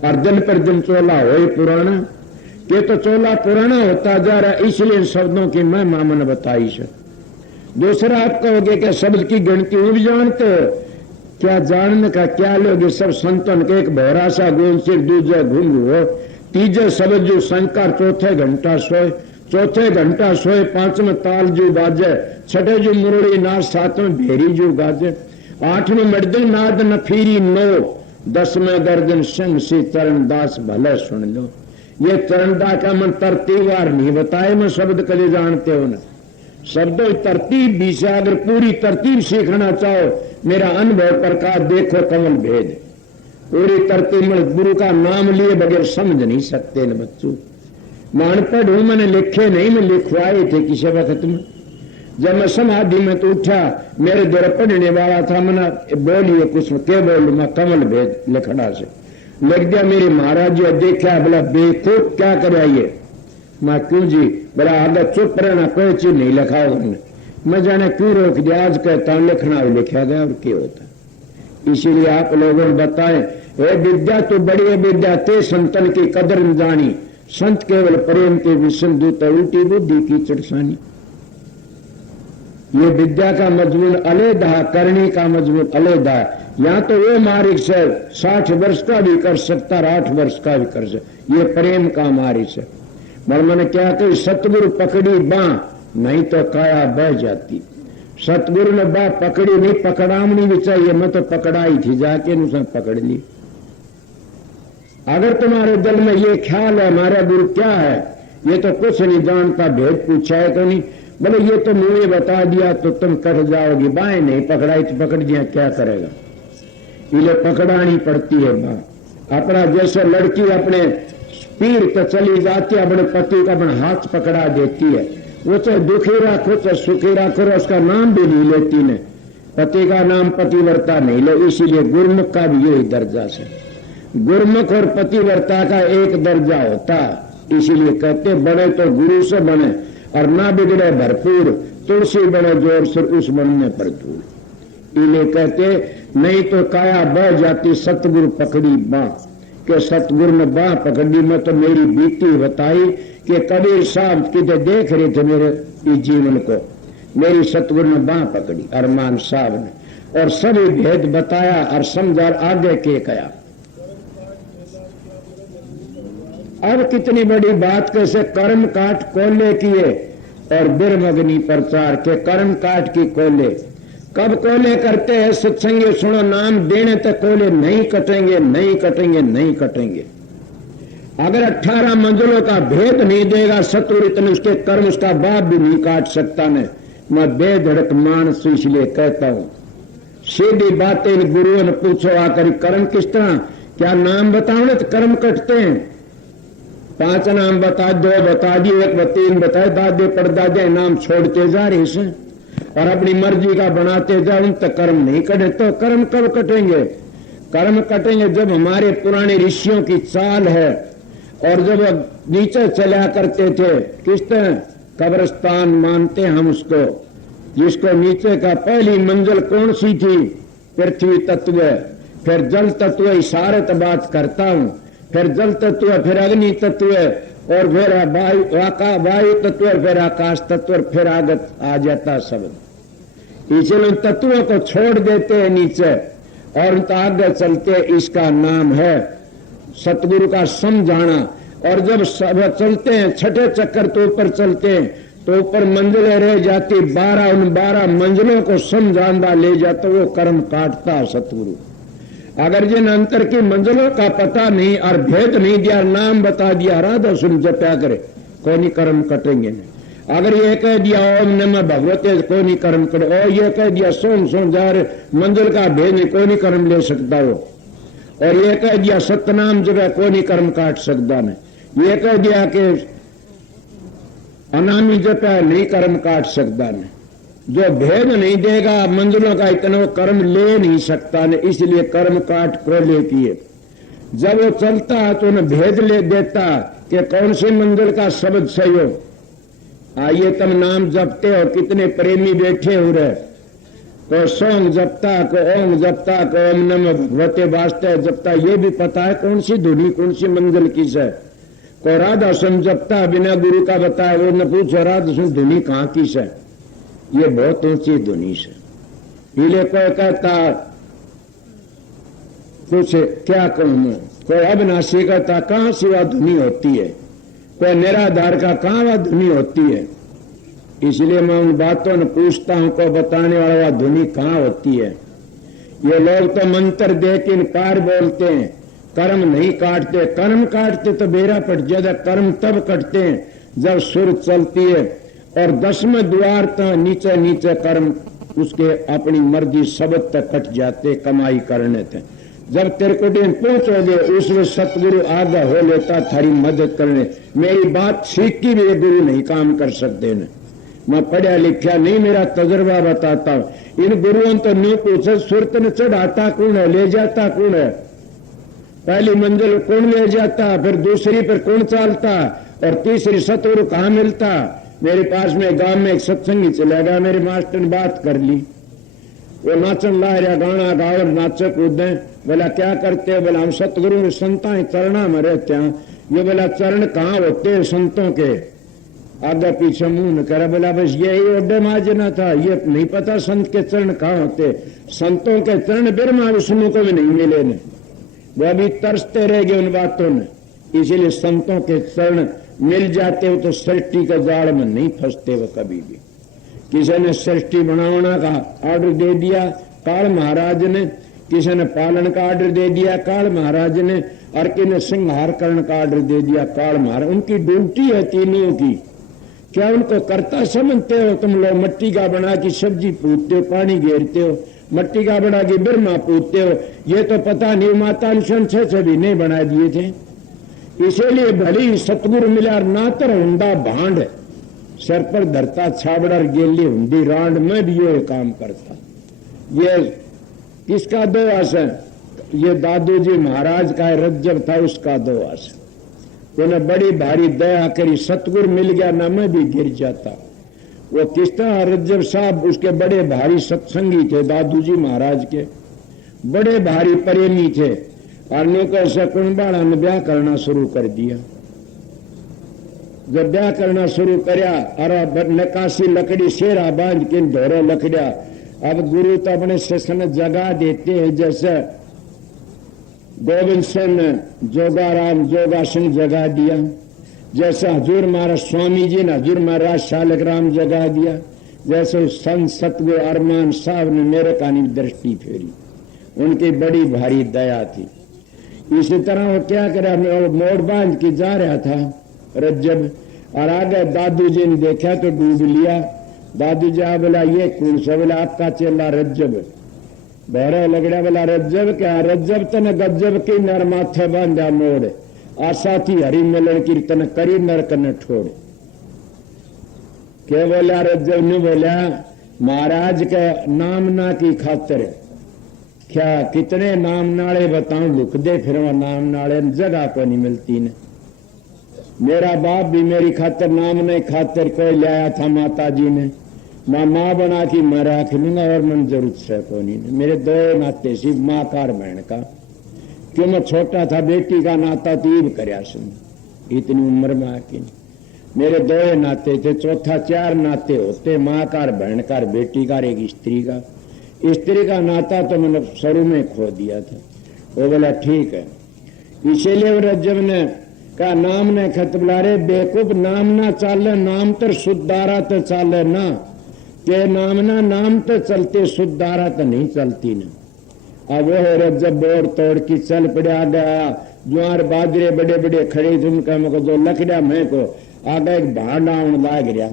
और दिन पर दिन चोला हो पुराना के तो चोला पुराना होता जा रहा, इसलिए शब्दों की मैं मामन बताई से। दूसरा आप कहोगे कि शब्द की गिनती वो भी जानते हो, क्या जानने का क्या लोगे, सब संतन के एक भौरा सा गोल सिर, दूजे घुंग हो, तीजे शब्द जो शंकर, चौथे घंटा सोए, चौथे घंटा सोए, पांचवें ताल जो बाजे, छठे जो मुरली नाच, सातवें भेरी जो गाजे, आठवें मर्दन नाद नफीरी नो, 10वें गर्दन संग से चरण दास भले सुन लो। ये चरणदा का मन तरतीबवार नहीं बताए, मैं शब्द कले जानते हो ना, शब्दों तरतीब भी से अगर पूरी तरतीब सीखना चाहो, मेरा अनुभव प्रकाश देखो कमल भेद, पूरी तरतीब में गुरु का नाम लिए बगैर समझ नहीं सकते न बच्चों। मान पढ़ हूं, मैंने लिखे नहीं, मैं लिखवाए थे किसी वक्त में, जब मैं समाधि में तो उठा, मेरे द्वारा पढ़ने वाला था, मैंने बोलिए कुछ क्या बोलू, मैं कमल भेद लिखना से लिख दिया। मेरे महाराज जी देखा, बोला बेखूब क्या कराइए, मैं क्यों जी, बोला आगे चुप रहना, कोई चीज नहीं लिखा उन्होंने। मैं जाने क्यों रोक दिया, आज कहता हूं लिखना भी लिखा गया और क्या होता। इसीलिए आप लोगों ने बताए, हे विद्या तो बड़ी विद्या ते संतन की कदर न जानी, संत केवल प्रेम के विषम दूत, उल्टी बुद्धि की चिड़सानी। ये विद्या का मजमून अलग, करनी का मजमून अलग। यहाँ तो वो मार्ग से 60 वर्ष का भी कर सकता, 8 वर्ष का भी कर सकता, ये प्रेम का मार्ग से। मगर मैंने क्या कही, सतगुरु पकड़ी बाँ, नहीं तो काया बह जाती। सतगुरु ने बाँ पकड़ी नहीं, पकड़ावनी भी चाहिए, मैं तो पकड़ाई थी, जाके उसने पकड़ ली। अगर तुम्हारे दिल में ये ख्याल है हमारा गुरु क्या है, ये तो कुछ नहीं जानता, भेद पूछा है तो नहीं, बोले ये तो मुझे बता दिया तो तुम कट जाओगी, बाएं नहीं पकड़ाई तो पकड़ दिया, क्या करेगा, इले पकड़ानी पड़ती है बाँ। अपना जैसे लड़की अपने पीर तो चली जाती है, अपने पति का अपना हाथ पकड़ा देती है, वो चाहे दुखी रखो चाहे सुखी रखो, उसका नाम भी नहीं लेती ने, पति का नाम पतिव्रता नहीं ले। इसीलिए गुरुमुख का भी यही दर्जा से, गुरुमुख और पतिव्रता का एक दर्जा होता, इसीलिए कहते बने तो गुरु से बने और ना बिगड़े भरपूर, तुलसी बने जोर से उस बनने पर दूर। इन्हें कहते नहीं तो काया बह जाती, सतगुरु पकड़ी बाँ, के सतगुरु ने बाँ पकड़ी। मैं तो मेरी बीती बताई कि कबीर साहब किधर देख रहे थे मेरे इस जीवन को, मेरी सतगुरु ने बाँ पकड़ी अरमान साहब ने, और सभी भेद बताया और समझा आगे के कया। अब कितनी बड़ी बात, कैसे कर्म काट कोले किए और बिरमग्नि प्रचार के, कर्म काट की कोले कब कोले करते हैं, सत्संग सुनो नाम देने तक कोले नहीं कटेंगे, नहीं कटेंगे, नहीं कटेंगे। अगर 18 मंजिलों का भेद नहीं देगा सतुर, इतने उसके कर्म उसका बाप भी नहीं काट सकता ने। मैं बेधड़क मानस इसलिए कहता हूं, सीधी बातें इन गुरुओं ने पूछो आकर, कर्म किस तरह, क्या नाम बताओ ना तो कर्म कटते हैं। 5 नाम बता, 2 बता दिए, 1 3 बताए, दादे परदादे नाम छोड़ते जा रहे हैं और अपनी मर्जी का बनाते जाओ, उन तक कर्म नहीं कटे। तो कर्म कब कटेंगे, कर्म कटेंगे जब हमारे पुराने ऋषियों की चाल है, और जब नीचे चला करते थे, किस तरह कब्रिस्तान मानते हम उसको, जिसको नीचे का पहली मंजिल कौन सी थी, पृथ्वी तत्व, फिर जल तत्व, इशारत बात करता हूं, फिर जल तत्व, फिर अग्नि तत्व, और फिर वायु तत्व, फिर आकाश तत्व, फिर आगत आ जाता शब्द। इसलिए तत्वों को छोड़ देते हैं नीचे और उनका आगे चलते, इसका नाम है सतगुरु का समझाना। और जब सब चलते हैं, छठे चक्कर तो ऊपर चलते हैं, तो ऊपर मंजिलें रह जाती 12, उन 12 मंजिलों को समझाना ले जाता, वो कर्म काटता सतगुरु। अगर जिन अंतर की मंजिलों का पता नहीं और भेद नहीं दिया, नाम बता दिया, राधा सुन जप्या करे, कोई नहीं कर्म कटेंगे नहीं। अगर ये कह दिया ओम नमः भगवते, कोई नहीं कर्म करे। और ये कह दिया सोम सोम जा रहे, मंजिल का भेद नहीं, कोई नहीं कर्म ले सकता वो। और ये कह दिया सतनाम जगह, कोई नहीं कर्म काट सकता नहीं। ये कह दिया कि अनामी जपा, नहीं कर्म काट सकता नहीं। जो भेद नहीं देगा मंजिलों का, इतना कर्म ले नहीं सकता ने। इसलिए कर्म काट को ले किए। जब वो चलता तो उन्हें भेद ले देता कि कौन सी मंजिल का शब्द सही हो। आइए तुम नाम जपते हो, कितने प्रेमी बैठे हो रहे, को सोंग जपता, को ओम जपता, को ओम नमः भगवते वास्ते जपता, ये भी पता है कौन सी धुनी कौन सी मंजिल किस है। को राधा समझता बिना गुरु का बताया, वो न पूछो राधा सुन धुनी कहाँ की से, ये बहुत ऊंची धुनी से। इले कोई कहता कुछ क्या कहूं, कोई अविनाशी कहता कहां सिवा धुनी होती है, कोई निराधार का कहां वह धुनी होती है। इसलिए मैं उन बातों ने पूछता हूं को बताने वाला वह धुनी कहां होती है। ये लोग तो मंत्र दे के इनकार बोलते हैं, कर्म नहीं काटते। कर्म काटते तो बेरा पट जाता। कर्म तब कटते हैं जब सुर चलती है और 10वें द्वार तक नीचे नीचे कर्म उसके अपनी मर्जी शब्द तक कट जाते कमाई करने थे। जब तिरकुटी पहुंचोगे उसमें सतगुरु आगा हो लेता थारी मदद करने। मेरी बात सीख की भी गुरु नहीं काम कर सकते न। मैं पढ़ा लिखा नहीं, मेरा तजुर्बा बताता हूं। इन गुरुओं तो नहीं पूछे सुरत ने चढ़ाता कौन है, ले जाता कौन है, पहली मंजिल कौन ले जाता, फिर दूसरी पर कौन चालता और तीसरी सतगुरु कहाँ मिलता। मेरे पास में गांव में एक सत्संगी चला गया, मेरे मास्टर ने बात कर ली। वो नाचन ला रहा, गाना गाओ नाचे कूदे। बोला क्या करते हो, बोला हम सतगुरु संता चरणा में रहते हैं। ये बोला चरण कहाँ होते हैं संतों के, आगे पीछे मुंह न करे। बोला बस यही ओडे माजना था, ये नहीं पता संत के चरण कहाँ होते। संतों के चरण ब्रह्मा विष्णु को भी नहीं मिले ने, वो अभी तरसते रह गए उन बातों में। इसीलिए संतों के चरण मिल जाते हो तो सृष्टि के जाल में नहीं फंसते वो कभी भी। किसी ने सृष्टि बनावना का ऑर्डर दे दिया काल महाराज ने, किसी ने पालन का ऑर्डर दे दिया काल महाराज ने, और किसी ने संहार करण का ऑर्डर दे दिया काल महाराज। उनकी ड्यूटी है तीनों की। क्या उनको करता समझते हो तुम लोग? मट्टी का बना की सब्जी पूछते हो, पानी घेरते हो, मट्टी का बना के ब्रह्मा पूछते हो। ये तो पता नहीं माता छह भी नहीं बना दिए थे। इसीलिए भली सतगुरु मिला ना तर हुंदा भांड, सर पर धरता छाबड़र गेली हुंदी रांड में भी ये काम करता। ये किसका दोष है? ये दादू जी महाराज का रज्जब था उसका दोष। उन्हें बड़ी भारी दया करी, सतगुरु मिल गया ना मैं भी गिर जाता। वो किस तरह रज्जब साहब उसके बड़े भारी सत्संगी थे, दादू जी महाराज के बड़े भारी प्रेमी थे। और को शकुन बाड़ा ने ब्याह करना शुरू कर दिया। जब ब्याह करना शुरू करया और नकाशी लकड़ी शेरा बांध के धोरो लकड़िया। अब गुरु तो अपने सेशन जगा देते हैं, जैसे गोविंद सिंह जोगाराम जोगासन जगा दिया, जैसे हजूर महाराज स्वामी जी ने हजूर महाराज शालक राम जगा दिया, जैसे संत सतगुरु अरमान साहब ने मेरे कानी दृष्टि फेरी। उनकी बड़ी भारी दया थी। इसी तरह वो क्या करा, मोड़ बांध के जा रहा था रज्जब, और आगे दादू जी ने देखा तो डूब लिया। दादू जी बोला ये कौन सा? बोला आपका चेला रज्जब। बहरा लगड़ा बोला रज्जब क्या? रज्जब तन गज्जब की नर माथे बांधा मोड़, आशा थी हरि मिलन कीर्तन करी नरक न छोड़। क्या बोला रज्जब ने? बोला महाराज के नाम ना की खातिर क्या कितने नाम नाले बताऊं, लुक दे फिर वह नाम नाले जगह को नहीं मिलती ने। मेरा बाप भी मेरी खातिर नाम नहीं खातिर कोई लाया था माता जी ने, मैं माँ बना की मैं रख लूंगा और मन जरूरत से को नहीं। मेरे दो नाते सिर्फ माँ कार बहन का, क्यों मैं छोटा था बेटी का नाता तीब करया सुन इतनी उम्र में आके। मेरे दो नाते थे, चौथा 4 नाते होते, माँ कार बहन कार बेटी कार एक स्त्री का। स्त्री का नाता तो मैंने शुरू में खो दिया था। वो बोला ठीक है। इसीलिए रज्जब ने कहा नाम ने खत बुला रे बेकूफ, नाम ना चाले नाम तो शुद्धारा तो चाले ना, के नाम ना नाम तो चलते शुद्धारा तो नहीं चलती ना। अब वो रज्जब बोर तोड़ की चल पड़ा गया। ज्वार बाजरे बड़े बड़े खड़े थे, उनका मुझको जो लकड़ा मैं को आगे एक भांडा लाग गया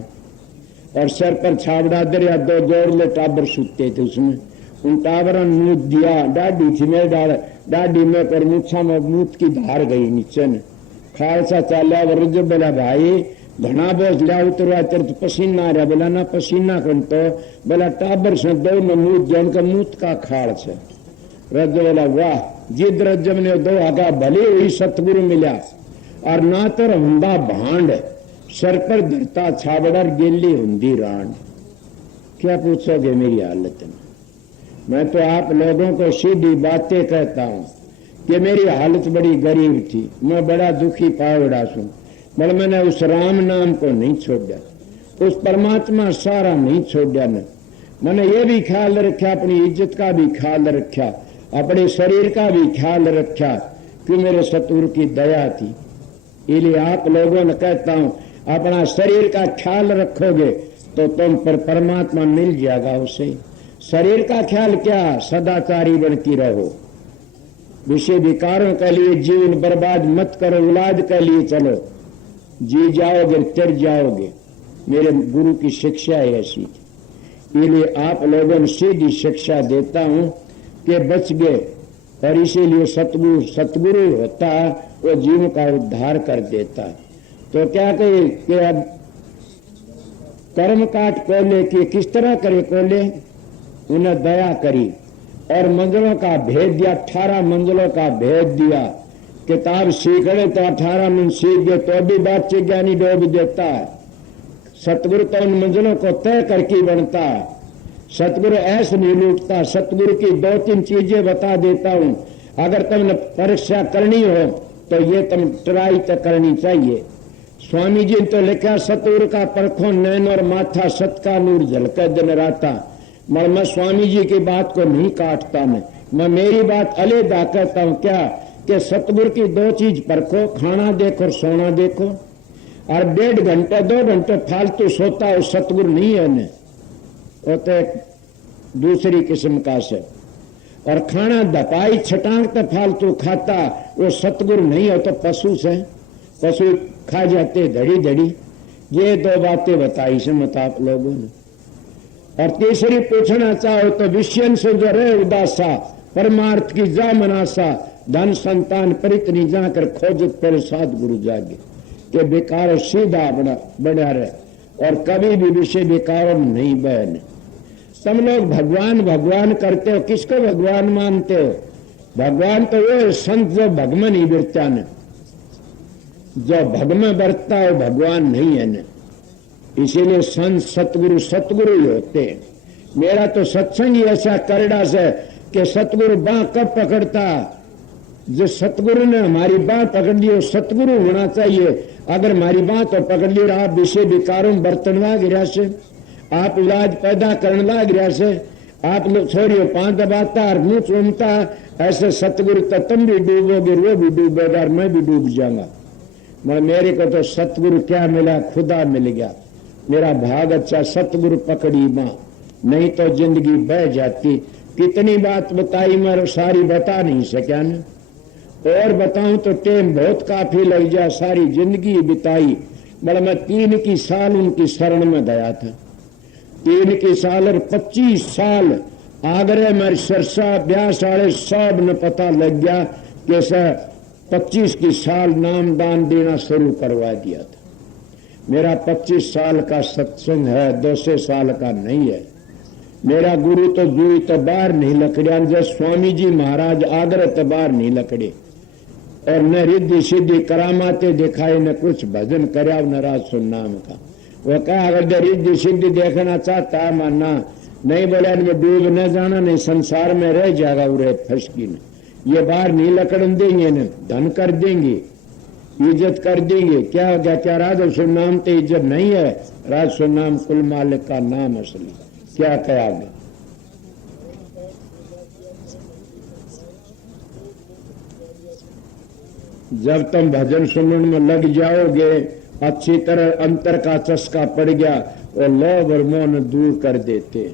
और सर पर छावड़ा दरिया। 2 जोड़ले टाबर सूते थे उसमें, उन टाबरा मूत दिया। डाडी थी मेरे डाडी में पर मूछा में मूत की धार गई नीचे ने। खालसा चाला रज्जब बोला भाई घना बोझ लिया उतरवा तेरे तो पसीना आ रहा। बोला ना पसीना कौन तो? बोला टाबर से 2 में मूत दिया, उनका मूत का खाल से। रज्जब बोला वाह, जिद रज्जब ने 2 आगा भले हुई सतगुरु मिला और ना तो हुंदा भांड, सर पर धरता छाबड़र गेली हुंदी रांड। क्या पूछोगे मेरी हालत में? मैं तो आप लोगों को सीधी बातें कहता हूं कि मेरी हालत बड़ी गरीब थी, मैं बड़ा दुखी पावड़ा सू, पर मैंने उस राम नाम को नहीं छोड़ा, उस परमात्मा सारा नहीं छोड़ा न। मैंने ये भी ख्याल रखा, अपनी इज्जत का भी ख्याल रखा, अपने शरीर का भी ख्याल रखा कि मेरे सतगुरु की दया थी। इसलिए आप लोगों ने कहता हूं, अपना शरीर का ख्याल रखोगे तो तुम पर परमात्मा मिल जाएगा। उसे शरीर का ख्याल क्या, सदाचारी बनती रहो, विषय विकारों के लिए जीवन बर्बाद मत करो, औलाद के लिए चलो, जी जाओगे तिर जाओगे। मेरे गुरु की शिक्षा ऐसी थी, इसलिए आप लोगों ने सीधी शिक्षा देता हूं कि बच गए। और इसीलिए सतगुरु होता वो जीवन का उद्धार कर देता। तो क्या कहे कि अब कर्म काट कोले की किस तरह करे कोले, उन्हें दया करी और मंजिलों का भेद दिया, 18 मंजिलों का भेद दिया। किताब सीख ले तो 18 में सीख गए तो भी बात से ज्ञानी डूब देता है। सतगुरु तो उन मंजिलों को तय करके बनता है। सतगुरु ऐसे नहीं लूटता। सतगुरु की 2-3 चीजें बता देता हूं, अगर तुमने परीक्षा करनी हो तो ये तुम ट्राई तो करनी चाहिए। स्वामी जी ने तो लिखा, सतगुरु का परखो नैन और माथा, सत का नूर झलके दिन राता। मगर मैं स्वामी जी की बात को नहीं काटता, मैं मेरी बात अलहदा कहता हूं क्या कि सतगुरु की 2 चीज परखो, खाना देखो और सोना देखो। और 1.5 घंटे 2 घंटे फालतू सोता है, सतगुरु नहीं है न, वो तो एक दूसरी किस्म का से। और खाना दपाई छटांग तो फालतू खाता, वो सतगुरु नहीं है, तो पशु से, पशु खा जाते धड़ी धड़ी। ये 2 बातें बताई से मत आप लोगों ने। और तीसरी पूछना चाहो तो विषयन से जो रहे उदासा, परमार्थ की जा मनासा, धन संतान परितनी जाकर खोजत पर साध गुरु जागे। कि बेकार सीधा बना रहे और कभी भी विषय बेकारों में नहीं बहने। सब लोग भगवान भगवान करते हो, किसको भगवान मानते हो? भगवान तो वो संत जो भगवान ही बिरता न, जो भगम बरतता है भगवान नहीं है न। इसीलिए संत सतगुरु सतगुरु ही होते हैं। मेरा तो सत्संग ही ऐसा करड़ा से कि सतगुरु बाह कब पकड़ता, जो सतगुरु ने हमारी बाह पकड़ ली वो सतगुरु होना चाहिए। अगर हमारी बाह तो पकड़ ली और आप विषय विकारों बर्तन ला गिरा से, आप इलाज पैदा करने ला गिरा से, आप लोग छोड़िए 5 दबाता और मुंह चूमता, ऐसे सतगुरु तो तुम भी डूबोगे, वो भी डूबेगा और मैं भी डूब जाऊंगा। मगर मेरे को तो सतगुरु क्या मिला, खुदा मिल गया। मेरा भाग अच्छा, सतगुरु पकड़ी मां, नहीं तो जिंदगी बह जाती। कितनी बात बताई मैं सारी बता नहीं सका न, और बताऊं तो टाइम बहुत काफी लग जाए, सारी जिंदगी बिताई। बड़ा मैं 3 की साल उनकी शरण में गया था, 3 की साल और 25 साल आगरे मेरे सरसा ब्यास वाले सब ने पता लग गया कि सर 25 की साल नाम दान देना शुरू करवा दिया था। मेरा 25 साल का सत्संग है, 200 साल का नहीं है। मेरा गुरु तो जुई तो बाहर नहीं लकड़िया, जब स्वामी जी महाराज आगरे तो बाहर नहीं लकड़े, और न रिद्धि सिद्धि करामाते दिखाए, न कुछ भजन कराओ, न राज सुन नाम का। वो कहा अगर रिद्धि सिद्धि देखना चाहता है मानना नहीं, बोला इनमें डूब न जाना, नहीं संसार में रह जाएगा, उरे फसकी न, ये बाहर नहीं लकड़न देंगे, न धन कर देंगे, इज्जत कर देंगे। क्या हो गया, क्या राज सुन नाम तो इज्जत नहीं है, राज सुन नाम कुल मालिक का नाम असली। क्या कहा गया, जब तुम भजन सुनने में लग जाओगे, अच्छी तरह अंतर का चस्का पड़ गया और लोभ और मोह दूर कर देते।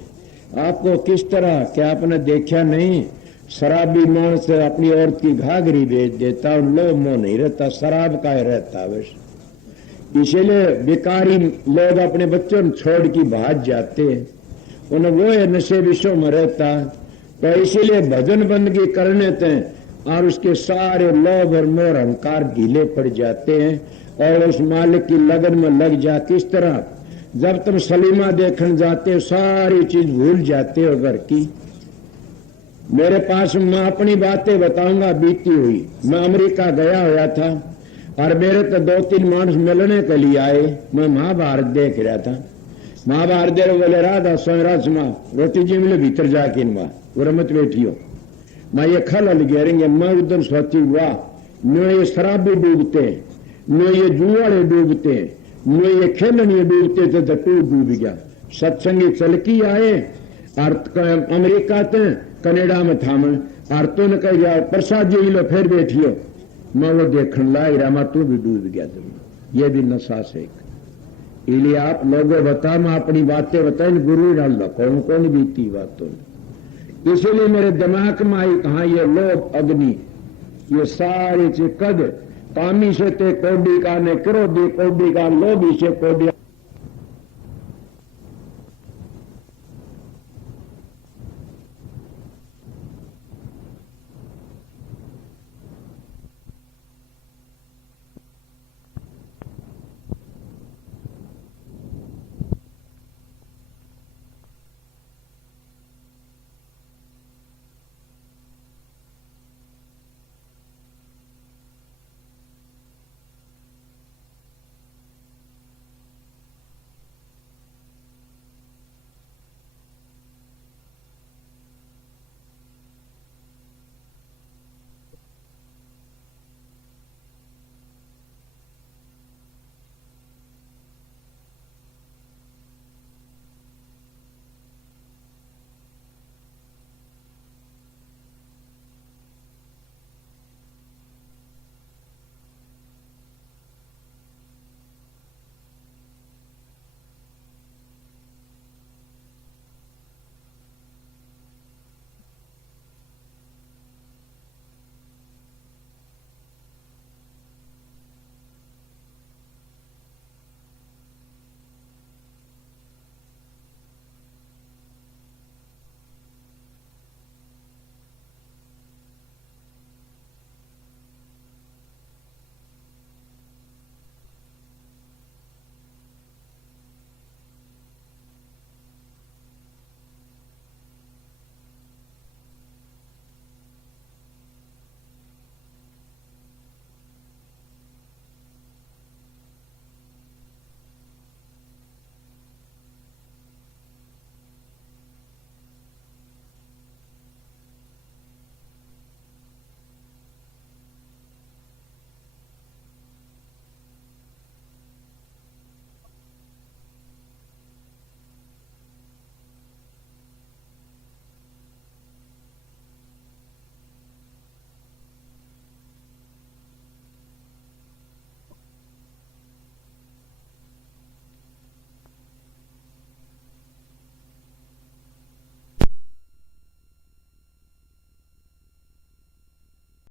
आपको किस तरह, क्या आपने देखा नहीं, शराबी मानस अपनी औरत की घाघरी बेच देता और लोभ मोह नहीं रहता, शराब का ही रहता बस। इसीलिए बेकारी लोग अपने बच्चों को छोड़ के भाग जाते हैं, उन्हें वो है नशे विषयों में रहता। तो इसीलिए भजन बंदगी करने थे और उसके सारे लोभ और मोह अहंकार ढीले पड़ जाते हैं और उस मालिक की लगन में लग जा। किस तरह, जब तुम सलीमा देखने जाते हो सारी चीज भूल जाते हो घर की। मेरे पास मैं अपनी बातें बताऊंगा बीती हुई। मैं अमेरिका गया हुआ था और मेरे तो 2-3 मानस मिलने के लिए आए। मैं महाभारत देख रहा था, महाभारत देख बोले राधा स्वयं राज माँ रोटी जी मिले भीतर जाके इनवा वो रमत बैठी हो। मैं ये खल घेरेंगे, मैं उधर सोची हुआ न ये शराबी डूबते, न ये जुआड़े डूबते, न ये खेलने डूबते थे तो तू डूब गया। सत्संगी चलकी आए और अमेरिका ते कनेडा में था मैं और तो ने कह गया प्रसाद जी लो फिर बैठियो, मैं वो देखने लाई रामा तू भी डूब गया तुम। ये भी नशा से इसलिए आप लोगों बता, मैं अपनी बातें बताए गुरु डाल लो कौन कौन बीती बातों। इसीलिए मेरे दिमाग में आई कहा ये लोभ अग्नि, ये सारी चीज कद कामी से ते कोडी का ने क्रोधी कोडी का लोभी से कोडी